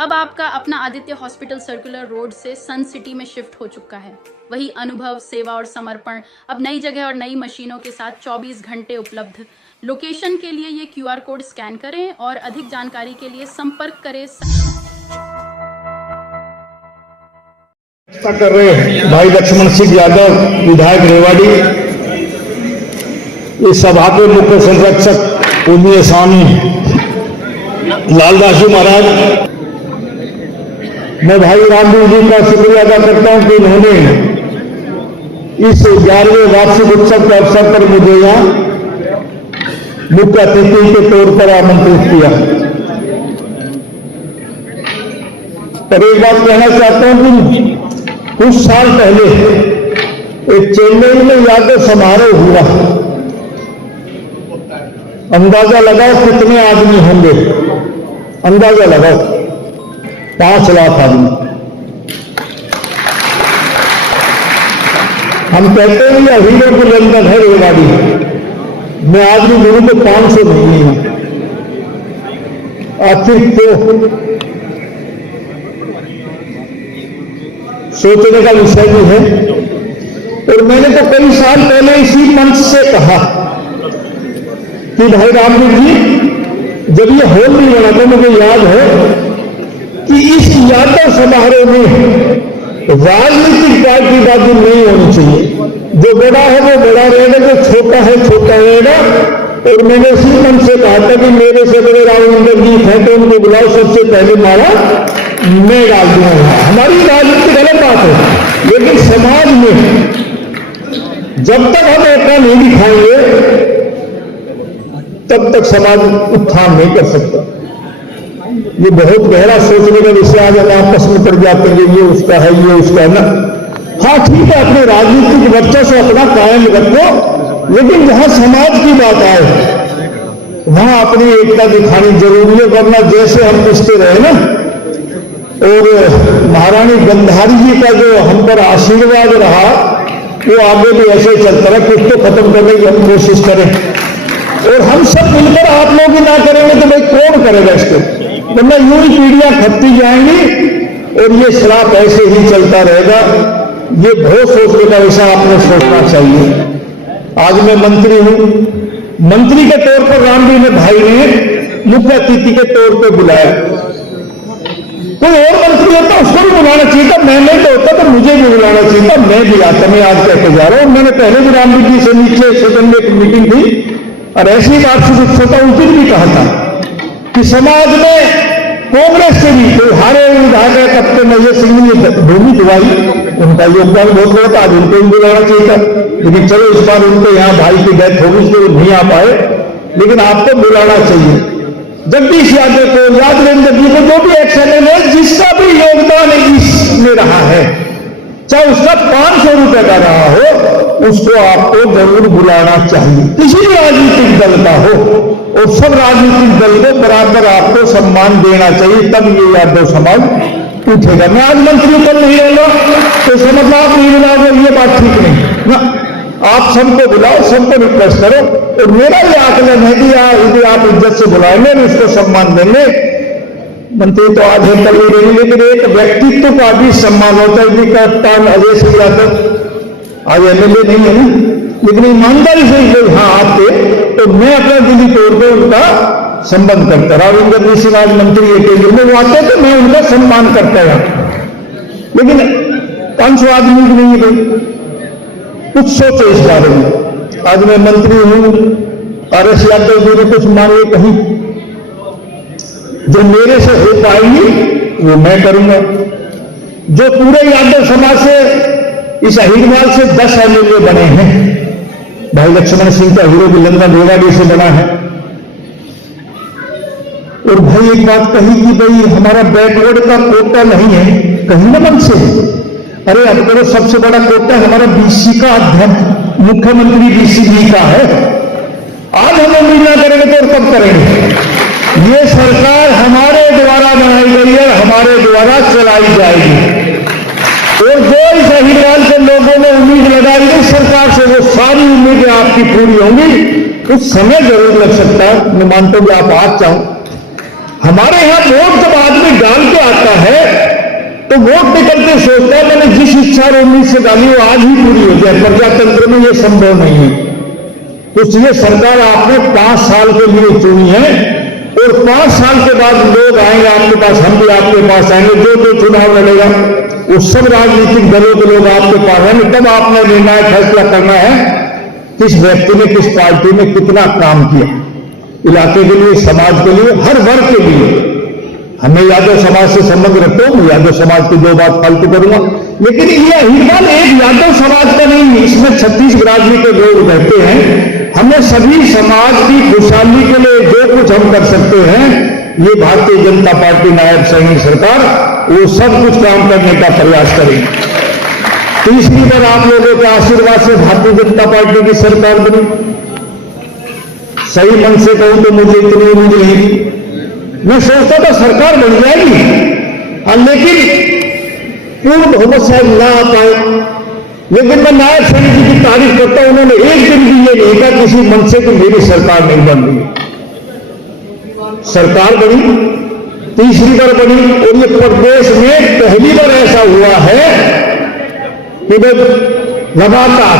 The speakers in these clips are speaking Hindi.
अब आपका अपना आदित्य हॉस्पिटल सर्कुलर रोड से सन सिटी में शिफ्ट हो चुका है। वही अनुभव, सेवा और समर्पण अब नई जगह और नई मशीनों के साथ 24 घंटे उपलब्ध। लोकेशन के लिए ये QR कोड स्कैन करें और अधिक जानकारी के लिए संपर्क करें। कर रहे भाई लक्ष्मण सिंह यादव, विधायक रेवाड़ी, इस सभा के मुख्य संरक्षक पूज्य स्वामी लालदास जी महाराज, मैं भाई रामदेव जी का शुक्रिया अदा करता हूं कि इन्होंने इस 11वें वार्षिक उत्सव के अवसर पर मुझे यहाँ मुख्य अतिथि के तौर पर आमंत्रित किया। और एक बात कहना चाहता हूं कि कुछ साल पहले एक चेन्नई में यादव समारोह हुआ। अंदाजा लगाओ कितने आदमी होंगे, अंदाजा लगाओ 5 लाख आदमी। हम कहते हैं यह हीरो की लंदन है रेवाड़ी, मैं आदमी मेरे को 500 नहीं हूं। आखिर क्यों, सोचने का विषय भी है। और मैंने तो कई साल पहले इसी मंच से कहा कि भाई रामदेव जी, जब ये हॉल नहीं बना था, मुझे याद है कि इस यादव समारोह में राजनीतिक पार्टीबाजी नहीं होनी चाहिए। जो बड़ा है वो बड़ा रहेगा, जो छोटा है छोटा रहेगा। और मैंने इसी मंच से कहा था कि मेरे से बड़े रामविंदर जी हैं तो उनको बुलाओ, सबसे पहले मारा मैं डाल दूंगा। हमारी राजनीति गलत बात है, लेकिन समाज में जब तक हम एकता नहीं दिखाएंगे तब तक समाज उत्थान नहीं कर सकता। ये बहुत गहरा सोचने का विषय। आज हम आपस में पड़ जाते हैं, ये उसका है, ये उसका है ना। हाँ ठीक है, अपने राजनीतिक वर्चस्व अपना कायम रखो, लेकिन जहां समाज की बात आए वहां अपनी एकता दिखानी जरूरी है। वरना जैसे हम पिसते रहे ना, और महारानी गंधारी जी का जो हम पर आशीर्वाद रहा वो आगे भी ऐसे चलता रहा। कुछ तो खत्म करने की हम कोशिश करें, और हम सब मिलकर आप लोग ही ना करेंगे तो भाई कौन करेगा इसको? वरना यूं ही पीढ़ियां खपती जाएंगी और ये श्राप ऐसे ही चलता रहेगा। ये बहुत सोचने का विषय आपने सोचना चाहिए। आज मैं मंत्री हूं, मंत्री के तौर पर रामदेव ने भाई ने मुख्य अतिथि के तौर पर बुलाया। कोई और मंत्री होता उसको भी बुलाना चाहिए था, मैं नहीं तो होता तो मुझे भी बुलाना चाहिए था। मैं भी आता, मैं आज कहते जा रहा हूं। मैंने पहले भी रामदेव जी से नीचे सदन में एक मीटिंग थी और ऐसी वार्षिक उत्सव का उस दिन भी कहा था कि समाज में कांग्रेस से भी कोई हारे विधायक तब तो नजर सिंह ने भूमि दिवाई, उनका योगदान बहुत बड़ा था, आज उनको भी बुलाना चाहिए था। लेकिन चलो इस बार उनके यहाँ भाई की डेथ होगी इसलिए नहीं आ पाए, लेकिन आपको बुलाना चाहिए। जगदीश यादव को, यादवेंद्र जी को, जो भी एक्शन है, जिसका भी योगदान इसमें रहा है, चाहे उसका 500 रुपए का रहा हो, उसको आपको जरूर बुलाना चाहिए। किसी भी राजनीतिक दल का हो, और सब राजनीतिक दल को बराबर आपको सम्मान देना चाहिए, तब ये यादव समाज उठेगा। मैं आज मंत्री कल नहीं रहूंगा तो समझ आप नहीं बुलाओगे, ये बात ठीक नहीं ना। आप सबको बुलाओ, सबको रिक्वेस्ट करो। और मेरा ये आकलन है कि यदि आप इज्जत से बुलाएंगे तो उसको सम्मान देंगे। मंत्री तो आज है कल नहीं रहेंगे, लेकिन एक व्यक्तित्व का भी सम्मान होता है। जी कप्तान अजय सिंह यादव आज MLA नहीं है ना, लेकिन ईमानदारी से कोई हाँ आते तो मैं अपना दिली तौर पर उनका संबंध करता। राविंदर जी सिंह आज मंत्री है केंद्र में, वो आते तो मैं उनका सम्मान करता है। लेकिन 500 आदमी भी नहीं है, कुछ सोचो इस बारे में। आज मैं मंत्री हूं, RS यादव जी ने कुछ मांगे कहीं, जो मेरे से हो पाएंगी वो मैं करूंगा। जो पूरे यादव समाज से इस अहिरवाल से 10 MLA बने हैं, भाई लक्ष्मण सिंह का हीरो लंदन रेवाड़ी से बना है। और भाई एक बात कही कि भाई हमारा बैकवर्ड का कोटा नहीं है, कहीं ना मन से। अरे अब तो सबसे बड़ा कोटा हमारा BC का अध्यक्ष मुख्यमंत्री BC का है। आज हम उम्मीद ना करेंगे तो और कब करेंगे? ये सरकार हमारे द्वारा बनाई गई है, हमारे द्वारा चलाई जाएगी। और जो इस अहिरवाल के लोगों ने उम्मीद लगाई है सरकार से, वो सारी उम्मीदें आपकी पूरी होंगी। कुछ समय जरूर लग सकता है, मैं मानता हूं कि आप आज चाहो। हमारे यहां वोट जब आदमी डाल के आता आता है तो वोट निकलते सोचता है मैंने जिस इच्छा और उम्मीद से डाली वो आज ही पूरी हो जाए। प्रजातंत्र में यह संभव नहीं है। तो इसलिए सरकार आपने 5 साल के लिए चुनी है और 5 साल के बाद लोग आएंगे आपके पास, हम भी आपके पास आएंगे। जो चुनाव लड़ेगा वो सब राजनीतिक दलों के लोग आपके पास आएंगे। तब आपने निर्णायक फैसला करना है किस व्यक्ति ने किस पार्टी में कितना काम किया इलाके के लिए, समाज के लिए, हर वर्ग के लिए। हमें यादव समाज से संबंध रखते हो, मैं यादव समाज की 2 बात फालतू करूंगा, लेकिन ये अहिरवाल एक यादव समाज का नहीं, इसमें 36 बिरादरी के लोग रहते हैं। हमें सभी समाज की खुशहाली के लिए जो कुछ हम कर सकते हैं, ये भारतीय जनता पार्टी नायब सैनिक सरकार वो सब कुछ काम करने का प्रयास करेगी। तीसरी बार आप लोगों के आशीर्वाद से भारतीय जनता पार्टी की सरकार बनी। सही मन से कहूं तो मुझे इतनी उम्मीद नहीं थी। मैं सोचता था सरकार बन जाएगी, लेकिन पूर्ण बहुमत शायद ना आ पाए। लेकिन मैं नायब सैनिक जी की तारीफ करता हूं, उन्होंने एक दिन भी ये नहीं कहा किसी मन से कि मेरी सरकार नहीं बन रही। सरकार बनी, तीसरी बार बनी, और ये प्रदेश में पहली बार ऐसा हुआ है कि लगातार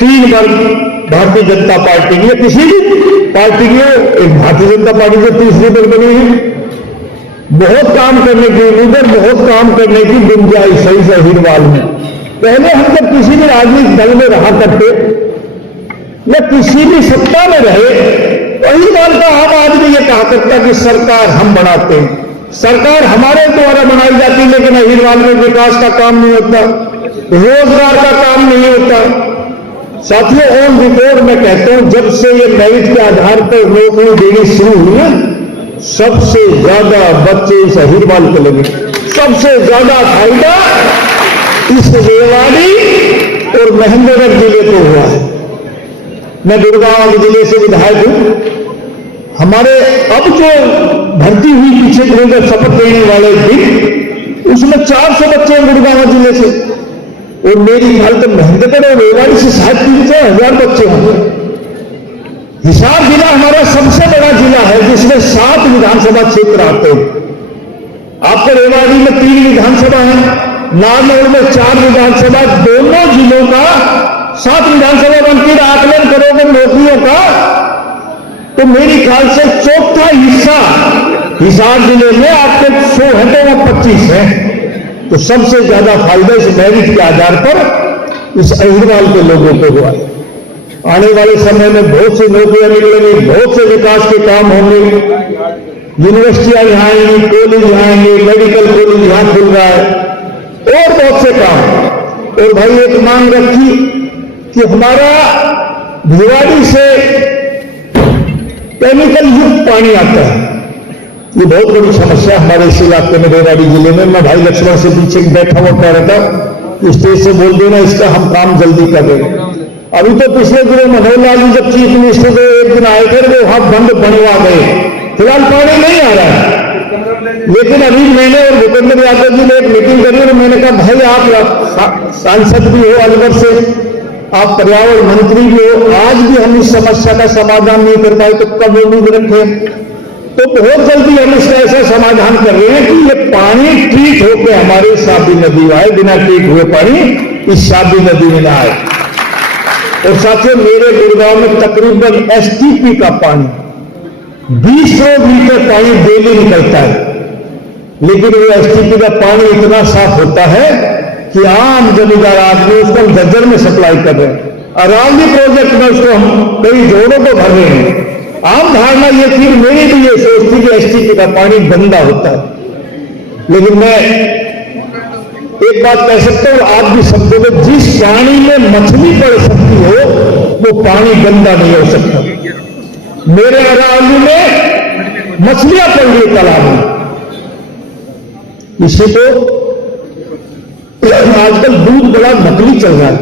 3 बार भारतीय जनता पार्टी की, किसी भी पार्टी की, एक भारतीय जनता पार्टी जो तीसरी बार बनी है। बहुत काम करने की उम्मीद है, बहुत काम करने की गुंजाइश है इस अहिरवाल में। पहले हम जब किसी भी राजनीतिक दल में रहा करते या किसी भी सत्ता में रहे, तो अहिरवाल का आम आदमी ये कहा करता कि सरकार हम बनाते हैं, सरकार हमारे द्वारा बनाई जाती, लेकिन अहिरवाल में विकास का काम नहीं होता, रोजगार का काम नहीं होता। साथियों, ऑन रिकॉर्ड मैं कहता हूं, जब से ये मेरिट के आधार पर नौकरी देनी शुरू हुई है, सबसे ज्यादा बच्चे इस अहिरवाल को लगे। सबसे ज्यादा फायदा इस रेवाड़ी और महेंद्रगढ़ जिले को हुआ है। मैं गुड़गांव जिले से विधायक हूं। हमारे अब जो भर्ती हुई पीछे दिनों शपथ लेने वाले दिन, उसमें 400 बच्चे गुड़गांव जिले से, और मेरी ख्याल तो महेंद्रगढ़ और रेवाड़ी से 3,500 बच्चे होंगे। हिसार जिला हमारा सबसे बड़ा जिला है जिसमें 7 विधानसभा क्षेत्र आते हैं। आपके रेवाड़ी में 3 विधानसभा है, नारनौल में 4 विधानसभा, दोनों जिलों का 7 विधानसभा बनती है। आकलन करोगे नौकरियों का तो मेरी ख्याल से चौथा हिस्सा हिसार जिले में आपके 100 है तो वह 25 है। तो सबसे ज्यादा फायदा इस मेरिट के आधार पर इस अहिरवाल के लोगों को हुआ है। आने वाले समय में बहुत सी नौकरियां मिलेंगी, बहुत से विकास के काम होंगे, यूनिवर्सिटियां यहां आएंगी, कॉलेज यहां आएंगे, मेडिकल कॉलेज यहां खुल रहा है, और बहुत से काम। और भाई एक मांग रखी कि हमारा भिवाड़ी से केमिकल युक्त पानी आता है। ये बहुत बड़ी समस्या हमारे इस इलाके में, रेवाड़ी जिले में। मैं भाई लक्ष्मण से पीछे बैठा हुआ कह रहा था, स्टेज से बोल देना इसका हम काम जल्दी कर देंगे। अभी तो पिछले दिनों मनोहर लाल जी जब चीफ मिनिस्टर थे, एक दिन आए थे, वो वहां बंद बनवा गए। फिलहाल पानी नहीं आ रहा है, लेकिन अभी मैंने और भूपेंद्र यादव जी ने एक मीटिंग करी और मैंने कहा भाई आप सांसद भी हो अलवर से, आप पर्यावरण मंत्री भी हो, आज भी हम इस समस्या का समाधान नहीं कर पाए तो कब उम्मीद रखें। तो बहुत जल्दी हम इसका ऐसा समाधान कर रहे हैं कि ये पानी ट्रीट होकर हमारे शाबी नदी आए, बिना ट्रीट हुए पानी इस शाबी नदी में ना आए। और साथियों, मेरे गुड़गांव में तकरीबन एसटीपी का पानी 20 लीटर पानी डेली निकलता है, लेकिन वो एसटीपी का पानी इतना साफ होता है कि आम जमींदार आदमी उसको हम दर्जन में सप्लाई कर रहे हैं। अरावली प्रोजेक्ट में उसको हम कई जोड़ों को भर रहे हैं। आम धारणा ये थी, मेरी भी ये सोच थी कि एसटीपी का पानी गंदा होता है, लेकिन मैं एक बात कह सकता हूं, आप भी समझोगे, जिस पानी में मछली पड़ सकती हो वो पानी गंदा नहीं हो सकता। मेरे अरावली में मछलियां पड़ रही तालाब में। इसी को आजकल दूध बड़ा नकली चल रहा है।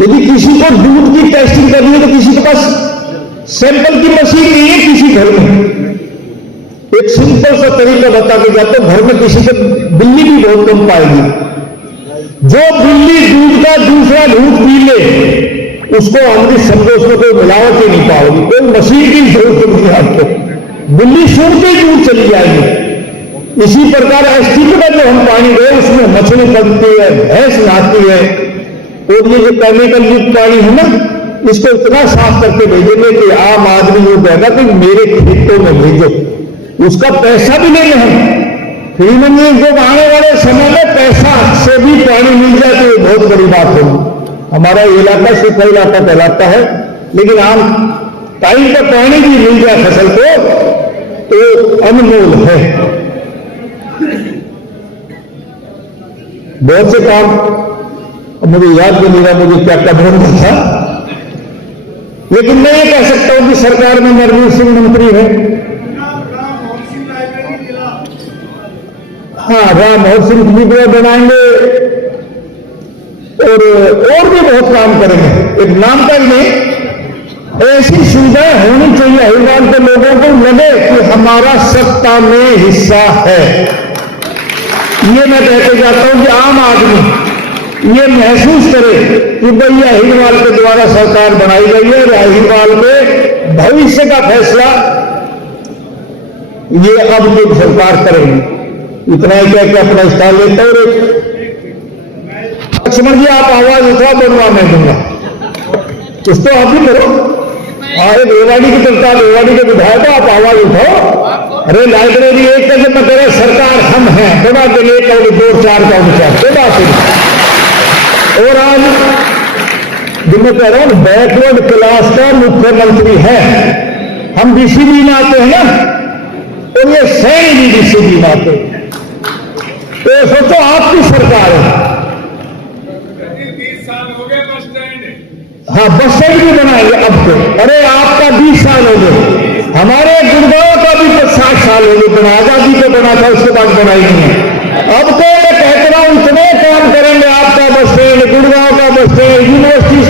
यदि किसी को दूध की टेस्टिंग करनी है तो किसी के पास सैंपल की मशीन नहीं है किसी घर में। एक सिंपल सा तरीका बता के जाता हूं, घर में किसी से बिल्ली भी बहुत कम पाएगी। जो बिल्ली दूध का दूसरा दूध पी ले उसको अमृत समझो, उसमें कोई मिलावट ही नहीं पाओगी, कोई मशीन की जरूरत नहीं आपको। बिल्ली सूंघते ही दूध चली जाएगी। इसी प्रकार एसटी का जो हम पानी गए उसमें मछली पकती है, भैंस नहाती है, और ये जो केमिकल युक्त पानी है ना, इसको इतना साफ करके भेजेंगे कि आम आदमी ये कहेगा कि मेरे खेतों में भेजो, उसका पैसा भी लेंगे हम फ्री में। जो आने वाले समय में पैसा से भी पानी मिल जाए तो ये बहुत बड़ी बात होगी। हमारा इलाका सूखा इलाका कहलाता है, लेकिन आम टाइम का पानी भी मिल जाए फसल को तो अनमोल है। बहुत से काम मुझे याद नहीं रहा मुझे क्या क्या बोलना था, लेकिन मैं ये कह सकता हूं कि सरकार में नरवीर सिंह मंत्री है, हाँ राम मोहन सिंह विग्रह बनाएंगे और भी बहुत काम करेंगे। एक नाम का ही नहीं, ऐसी सुविधाएं होनी चाहिए हरियाणा के लोगों को लगे कि हमारा सत्ता में हिस्सा है। ये मैं कहते जाता हूं कि आम आदमी ये महसूस करे कि भाई अहिरवाल के द्वारा सरकार बनाई गई है और अहिरवाल के भविष्य का फैसला ये अब जो सरकार करेगी। इतना ही कह के अपना स्थान लेता हूं। लक्ष्मण जी आप आवाज उठाओ, बनवा मैं दूंगा, कुछ तो आप ही करो। एक रेवाड़ी की तरफ रेवाड़ी के विधायक आप आवाज उठाओ। अरे लाइब्रेरी एक का जब मैं कह रहा सरकार हम हैं, थोड़ा दिन एक और 2-4 का विचार कोई बात नहीं। और आज जो मैं कह रहा हूं बैकवर्ड क्लास का मुख्यमंत्री है, हम डीसीबी में आते हैं ना, और ये सैन भी डीसीबी में आते हैं। तो सोचो आपकी सरकार है, 30 साल हो गए बस स्टैंड, हाँ बस स्टैंड भी बनाएंगे अब तो। अरे आपका 20 साल हो गए, हमारे गुड़गांव का भी 60 साल हो गए बना, आजादी को बना था उसके बाद बनाई नहीं है। अब तो मैं कहता हूं इतने काम करेंगे, आपका बस स्टैंड, गुड़गांव का बस स्टैंड, यूनिवर्सिटी।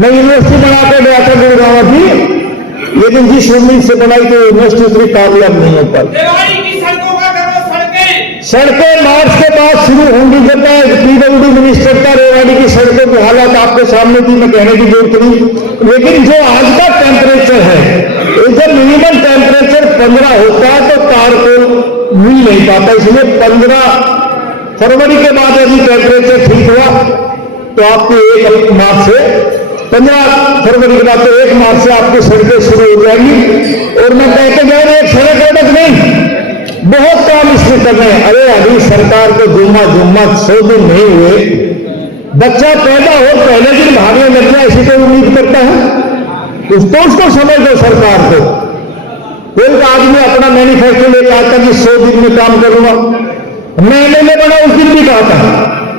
मैं यूनिवर्सिटी बना कर गया था गुड़गांव की, लेकिन जिस उम्मीद से बनाई तो यूनिवर्सिटी उतनी कामयाब नहीं हो पाई। सड़कें मार्च के बाद शुरू होंगी। जब मैं पीडब्ल्यूडी मिनिस्टर था, रेवाड़ी की सड़कों की हालत आपके सामने थी, मैं कहने की जरूरत नहीं। लेकिन जो आज का टेम्परेचर है, जब मिनिमम टेम्परेचर 15 होता है तो कार को मिल नहीं पाता, इसलिए 15 फरवरी के बाद यदि टेम्परेचर ठीक हुआ तो आपको 1 मार्च से 15 फरवरी के बाद तो 1 मार्च से आपकी सड़कें शुरू हो जाएंगी। और मैं कहते जा रहा हूं एक सड़क अटक नहीं, बहुत काम इसमें कर रहे हैं। अरे अभी सरकार को जुम्मा 100 दिन नहीं हुए, बच्चा पैदा हो पहले दिन भागने लग जाए, इसी को उम्मीद करता है तो उसको समझ दो सरकार को। कोई आदमी अपना मैन्युफैक्चर लेकर आता कि 100 दिन में काम करूंगा, मैं एमएलए बना उस दिन भी कहा था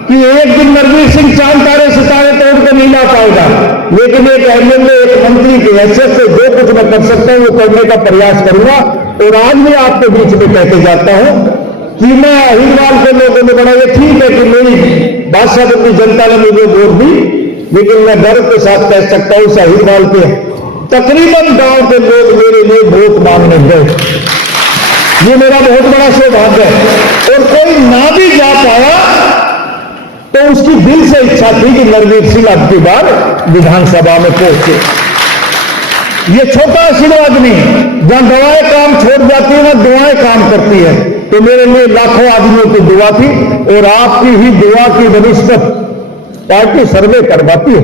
कि एक दिन नरवीर सिंह चांद तारे सितारे तोड़ कर नहीं ला पाएगा, लेकिन एक एमएलए एक मंत्री की हैसियत से जो कुछ मैं कर सकता हूं वो करने का प्रयास करूंगा। और आज मैं आपके बीच में कहते जाता हूं कि मैं अहिरवाल के लोगों ने बनाया, ठीक है कि मेरी बादशाह अपनी जनता ने मुझे वोट दी, लेकिन मैं गर्व के साथ कह सकता हूं अहिरवाल के तकरीबन गांव के लोग मेरे लिए वोट मांगने गए। ये मेरा बहुत बड़ा सौभाग्य है। और कोई ना भी जा पाया तो उसकी दिल से इच्छा थी कि नरवीर सिंह अब की बार विधानसभा में पहुंचे। ये छोटा आशीर्वाद नहीं, जहां दवाएं काम छोड़ जाती है वहां दुआएं काम करती है। तो मेरे लिए लाखों आदमियों की दुआ थी, और आपकी ही दुआ की बनिस्बत पार्टी सर्वे करवाती है।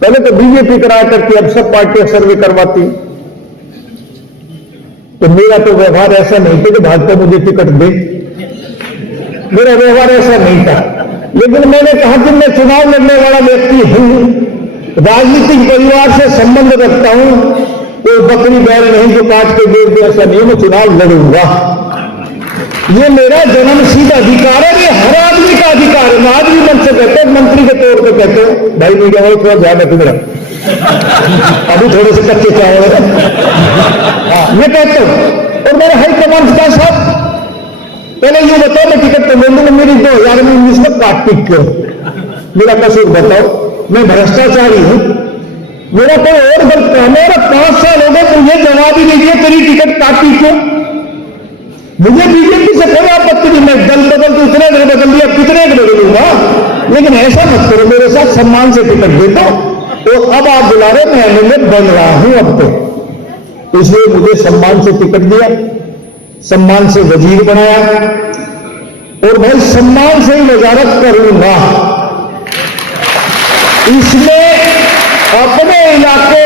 पहले तो बीजेपी कराया करती, अब सब पार्टियां सर्वे करवाती। तो मेरा तो व्यवहार ऐसा नहीं था कि भाजपा मुझे टिकट दे, मेरा व्यवहार ऐसा नहीं था। लेकिन मैंने कहा कि मैं चुनाव लड़ने वाला व्यक्ति हूं, राजनीतिक परिवार से संबंध रखता हूं, कोई बकरी बैल नहीं जो काट के दे दे, ऐसा नहीं, मैं चुनाव लड़ूंगा। ये मेरा जन्मसिद्ध अधिकार है, ये हर आदमी का अधिकार है। मैं आज भी मन से कहते हैं, मंत्री के तौर पर कहते हो भाई मीडिया वाले थोड़ा ध्यान रखो मेरा, अभी थोड़े से कच्चे चावल मैं कहता हूं। और मेरे हाईकमान का साहब पहले ये बताओ मैं टिकट तो ले लूंगा, मेरी 2019 में काट पीट क्यों, मेरा कसूर बताओ, मैं भ्रष्टाचारी हूं, मेरा कोई और गलत काम है। 5 साल हो गए तो ये जवाब ही नहीं दिया तेरी टिकट काटी क्यों। मुझे बीजेपी से कोई आपत्ति नहीं, मैं दल बदल तो इतने दिन बदल दिया, कितने दिन बदलूंगा, लेकिन ऐसा मत करो, मेरे साथ सम्मान से टिकट देता। तो अब आप बुला रहे, मैं एमएलए बन रहा हूं अब तो, इसलिए मुझे सम्मान से टिकट दिया। सम्मान से वजीर बनाया और भाई सम्मान से ही वजारत करूंगा। इसमें अपने इलाके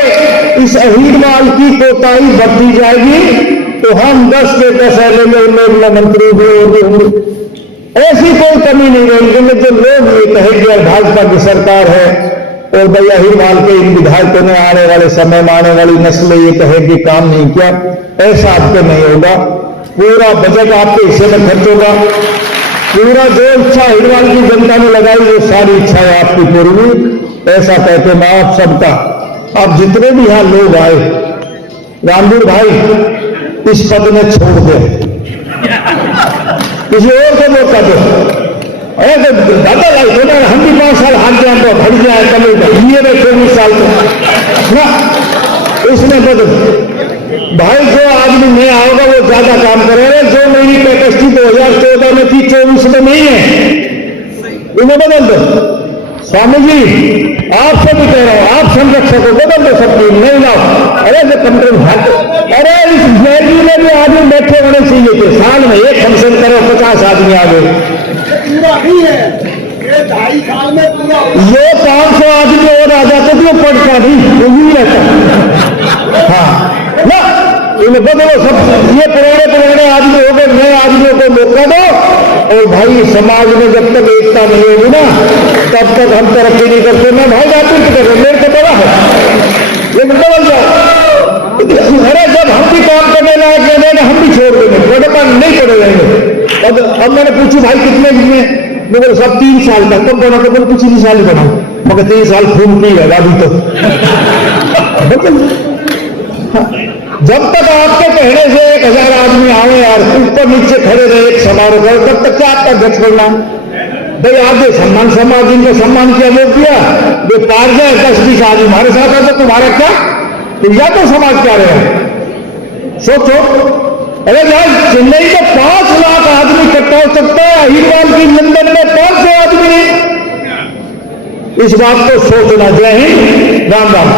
इस अहीरवाल की कोताही बरती जाएगी तो हम 10 से 10 एमएलए मंत्री भी ऐसी कोई कमी नहीं रहेगी। जो लोग ये कहेंगे भाजपा की सरकार है और भाई अहीरवाल के इन विधायकों ने आने वाले समय में आने वाली नस्लें ये कहेगी काम नहीं किया, ऐसा आपके नहीं होगा। पूरा बजट आपके हिस्से में खर्च होगा। पूरा जो इच्छा अहीरवाल की जनता ने लगाई वो सारी इच्छाएं आपकी पूरी हुई। ऐसा कहते मैं आप सबका, आप जितने भी यहां लोग आए, रामवीर भाई इस पद में छोड़ दे, किसी और को मौका दो। अरे दादा लाइक हम भी 5 साल हाथ जाए तो भर जाए कमी का ये रहे 24 साल ना इसमें बदल भाई जो आदमी नहीं आएगा वो ज्यादा काम करेगा। जो मेरी कैपेसिटी 2014 में थी 24 में नहीं है, इन्हें बदल दो। स्वामी जी आपसे भी कह रहा हूं, आप संरक्षक को बदल दो सबकी, नहीं लाओ। अरे जो कंट्रोल अरे इस जैली में भी आदमी बैठे होने चाहिए थे। साल में एक फंक्शन करो 50 आदमी आ गए, पूरा नहीं है ये 2.5 साल में पूरा। ये 500 आदमी और आ जाते थे पड़ता नहीं रहता। हाँ ना इन्हें बदलो सब। ये पुराने आदमी हो गए, नए आदमियों को मौका दो। और भाई समाज में जब तक एकता नहीं होगी ना तब तक हम तरक्की नहीं करते। मैं भाई राजनीति कर रहे मेरे को बड़ा है लेकिन बदल जाओ। अरे जब हम भी काम करने लायक नहीं हम भी छोड़ देंगे, बड़े पास नहीं पड़े जाएंगे। अब मैंने पूछू भाई कितने में, मगर सब 3 साल तक कब बना, तो पिछली साल ही बना, मगर 3 साल खून पी है अभी तो। जब तक आपके कहने से 1000 आदमी आए यार ऊपर नीचे खड़े रहे एक समारोह कर, तब तक क्या आपका गच करना भाई। आगे सम्मान समाज जिनको सम्मान किया वो किया, वे पार जाए 10-20 आदमी हमारे साथ है तो तुम्हारा क्या, तो या तो समाज क्या रहे सोचो। अरे यार चेन्नई में 5 लाख आदमी इकट्ठा हो सकता है, अहीरवाल की लंदन में 500 आदमी। इस बात को सोचना। जय हिंद, राम राम।